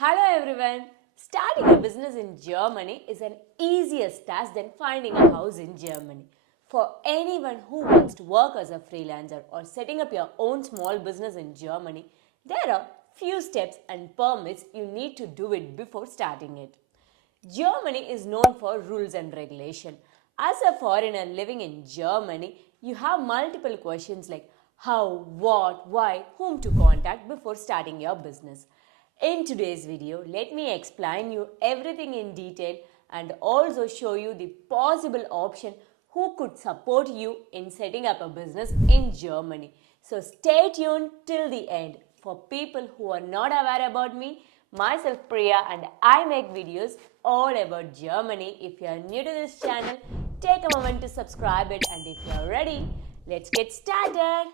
Hello everyone! Starting a business in Germany is an easiest task than finding a house in Germany. For anyone who wants to work as a freelancer or setting up your own small business in Germany, there are few steps and permits you need to do it before starting it. Germany is known for rules and regulation. As a foreigner living in Germany, you have multiple questions like how, what, why, whom to contact before starting your business. In today's video, let me explain you everything in detail and also show you the possible option who could support you in setting up a business in Germany. So stay tuned till the end. For people who are not aware about me, myself Priya and I make videos all about Germany. If you are new to this channel, take a moment to subscribe it, and if you are ready, let's get started.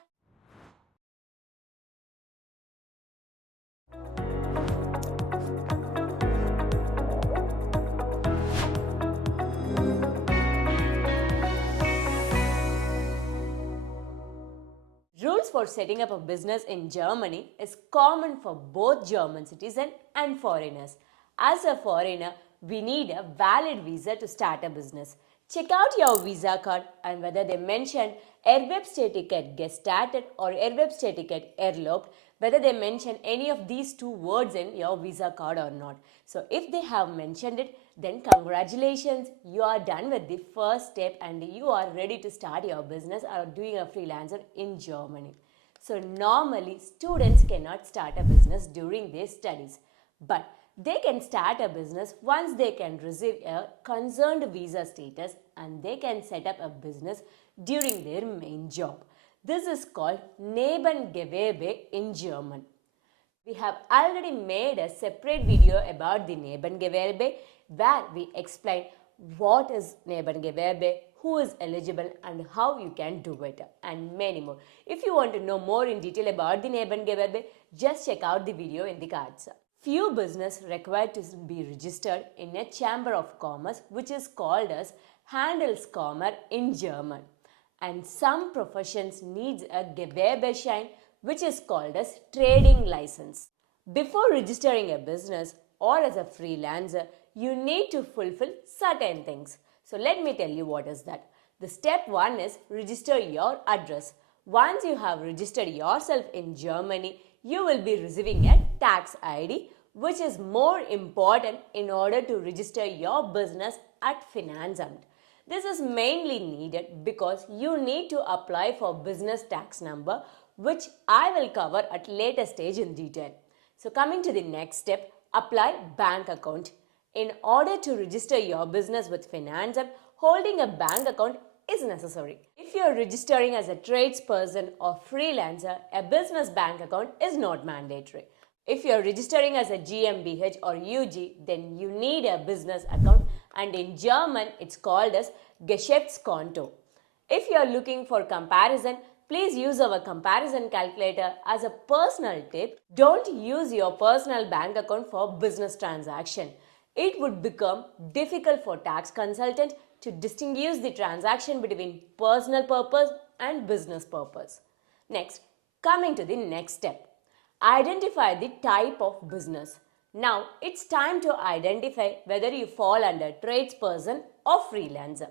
Rules for setting up a business in Germany is common for both German citizens and foreigners. As a foreigner, we need a valid visa to start a business. Check out your visa card and whether they mention Erwerbstätigkeit gestartet or Erwerbstätigkeit erlaubt, whether they mention any of these two words in your visa card or not. So if they have mentioned it, then congratulations, you are done with the first step and you are ready to start your business or doing a freelancer in Germany. So normally students cannot start a business during their studies, but they can start a business once they can receive a concerned visa status and they can set up a business during their main job. This is called Nebengewerbe in German. We have already made a separate video about the Nebengewerbe where we explain what is Nebengewerbe, who is eligible and how you can do it, and many more. If you want to know more in detail about the Nebengewerbe, just check out the video in the cards. Few business required to be registered in a Chamber of Commerce, which is called as Handelskammer in German. And some professions needs a Gewerbeschein, which is called as trading license. Before registering a business or as a freelancer, you need to fulfill certain things. So let me tell you what is that. The step 1 is register your address. Once you have registered yourself in Germany, you will be receiving a tax ID, which is more important in order to register your business at Finanzamt. This is mainly needed because you need to apply for business tax number, which I will cover at later stage in detail. So coming to the next step, apply bank account. In order to register your business with Finanzamt, holding a bank account is necessary. If you are registering as a tradesperson or freelancer, a business bank account is not mandatory. If you are registering as a GmbH or UG, then you need a business account, and in German it's called as Geschäftskonto. If you are looking for comparison, please use our comparison calculator as a personal tip. Don't use your personal bank account for business transaction. It would become difficult for tax consultant to distinguish the transaction between personal purpose and business purpose. Next, coming to the next step. Identify the type of business. Now, it's time to identify whether you fall under tradesperson or freelancer.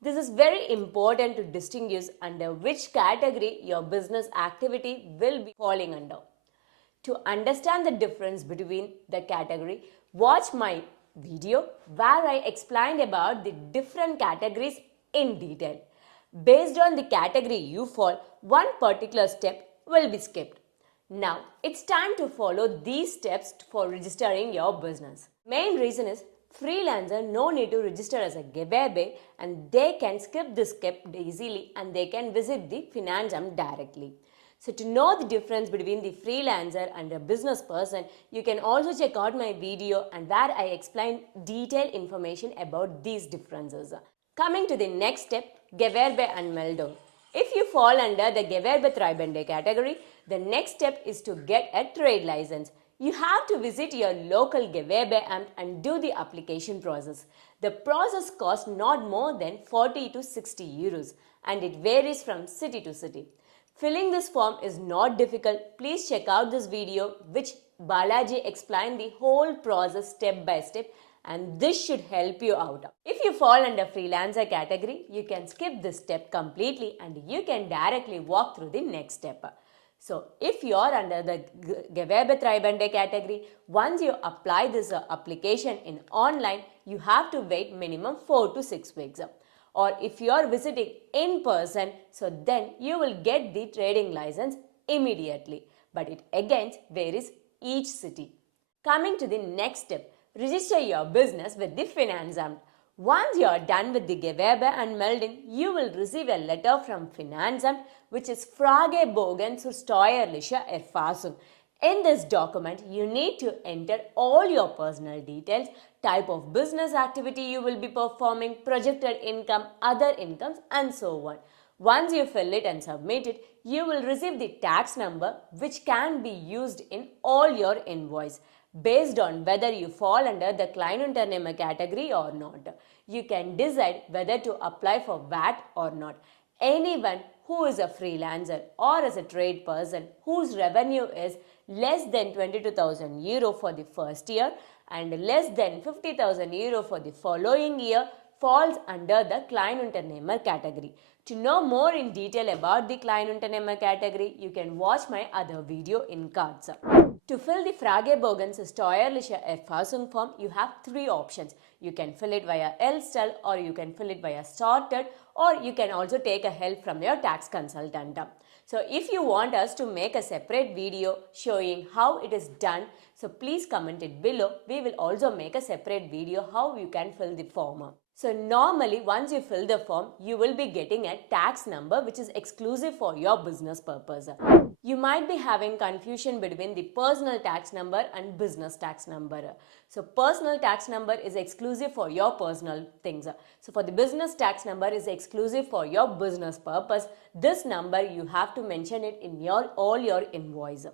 This is very important to distinguish under which category your business activity will be falling under. To understand the difference between the category, watch my video where I explained about the different categories in detail. Based on the category you fall, one particular step will be skipped. Now, it's time to follow these steps for registering your business. Main reason is freelancer no need to register as a Gewerbe and they can skip this step easily and they can visit the Finanzamt directly. So to know the difference between the freelancer and a business person, you can also check out my video and where I explain detailed information about these differences. Coming to the next step, Gewerebeanmeldung. If you fall under the Gewerbetreibende category, the next step is to get a trade license. You have to visit your local Gewerebeamt and do the application process. The process costs not more than 40 to 60 euros and it varies from city to city. Filling this form is not difficult. Please check out this video which Balaji explained the whole process step by step, and this should help you out. If you fall under freelancer category, you can skip this step completely and you can directly walk through the next step. So if you are under the Gewerebeanmeldung category, once you apply this application in online, you have to wait minimum 4 to 6 weeks. Or if you are visiting in person, so then you will get the trading license immediately. But it again varies each city. Coming to the next step, register your business with the Finanzamt. Once you are done with the Gewerebeanmeldung, you will receive a letter from Finanzamt which is Fragebogen zur steuerliche Erfassung. In this document, you need to enter all your personal details, type of business activity you will be performing, projected income, other incomes, and so on. Once you fill it and submit it, you will receive the tax number which can be used in all your invoice. Based on whether you fall under the Kleinunternehmer category or not, you can decide whether to apply for VAT or not. Anyone who is a freelancer or as a trade person whose revenue is less than 22,000 euro for the first year and less than 50,000 euro for the following year falls under the Kleinunternehmer category. To know more in detail about the Kleinunternehmer category, you can watch my other video in cards. To fill the Fragebogen zur steuerliche Erfassung form, you have 3 options. You can fill it via Elstell, or you can fill it via Sorted, or you can also take a help from your tax consultant. So if you want us to make a separate video showing how it is done, so please comment it below. We will also make a separate video how you can fill the form. So normally once you fill the form, you will be getting a tax number which is exclusive for your business purpose. You might be having confusion between the personal tax number and business tax number. So personal tax number is exclusive for your personal things. So for the business tax number is exclusive for your business purpose. This number you have to mention it in all your invoice.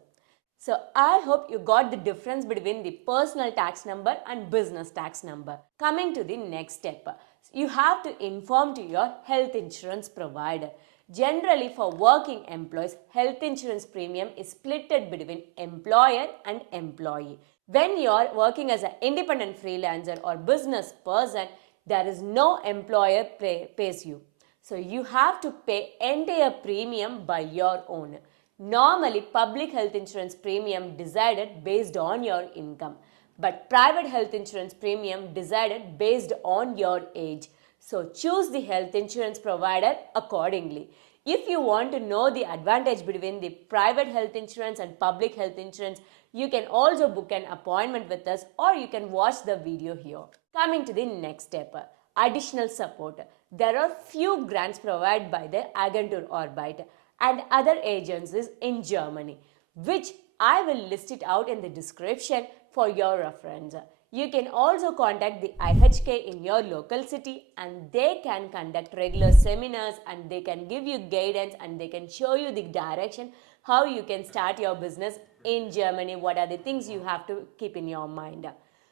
So I hope you got the difference between the personal tax number and business tax number. Coming to the next step, you have to inform to your health insurance provider. Generally for working employees, health insurance premium is splitted between employer and employee. When you are working as an independent freelancer or business person, there is no employer pays you. So you have to pay entire premium by your own. Normally, public health insurance premium decided based on your income, but private health insurance premium decided based on your age. So choose the health insurance provider accordingly. If you want to know the advantage between the private health insurance and public health insurance, you can also book an appointment with us, or you can watch the video here. Coming to the next step, additional support. There are few grants provided by the Agentur Arbeit and other agencies in Germany, which I will list it out in the description for your reference. You can also contact the IHK in your local city, and they can conduct regular seminars and they can give you guidance and they can show you the direction how you can start your business in Germany, what are the things you have to keep in your mind.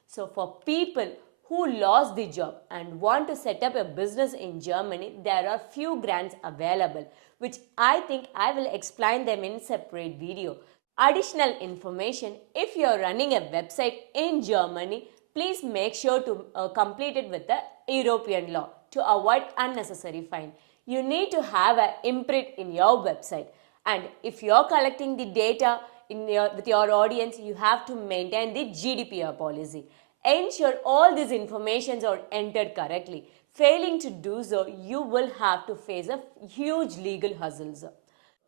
So for people who lost the job and want to set up a business in Germany, there are few grants available, which I think I will explain them in separate video. Additional information, if you are running a website in Germany, please make sure to complete it with the European law to avoid unnecessary fine. You need to have an imprint in your website, and if you are collecting the data with your audience, you have to maintain the GDPR policy. Ensure all these informations are entered correctly. Failing to do so, you will have to face a huge legal hassles.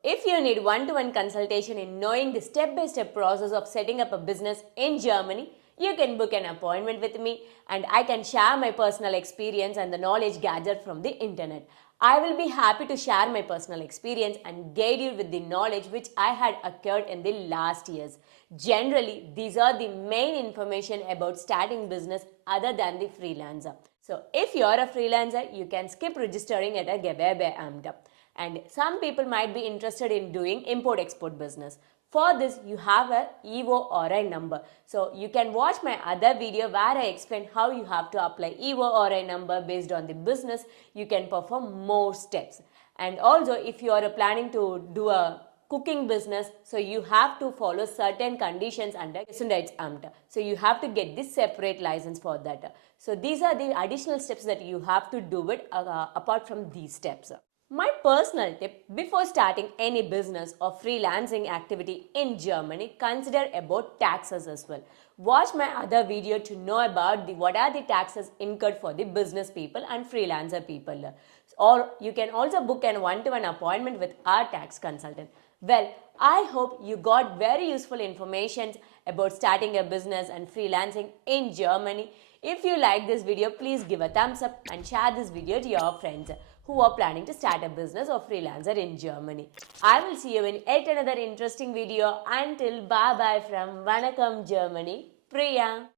If you need one-to-one consultation in knowing the step-by-step process of setting up a business in Germany, you can book an appointment with me and I can share my personal experience and the knowledge gathered from the internet. I will be happy to share my personal experience and guide you with the knowledge which I had acquired in the last years. Generally, these are the main information about starting business other than the freelancer. So if you are a freelancer, you can skip registering at a Gewerebeamt. And some people might be interested in doing import-export business. For this, you have a ETORO number. So you can watch my other video where I explain how you have to apply ETORO number based on the business. You can perform more steps. And also, if you are planning to do a cooking business, so you have to follow certain conditions under Gesundheitsamt. So you have to get this separate license for that. So these are the additional steps that you have to do it apart from these steps. My personal tip, before starting any business or freelancing activity in Germany, consider about taxes as well. Watch my other video to know about what are the taxes incurred for the business people and freelancer people. Or you can also book a one-to-one appointment with our tax consultant. Well, I hope you got very useful information about starting a business and freelancing in Germany. If you like this video, please give a thumbs up and share this video to your friends who are planning to start a business or freelancer in Germany. I will see you in yet another interesting video. Until bye bye from Vanakkam, Germany, Priya.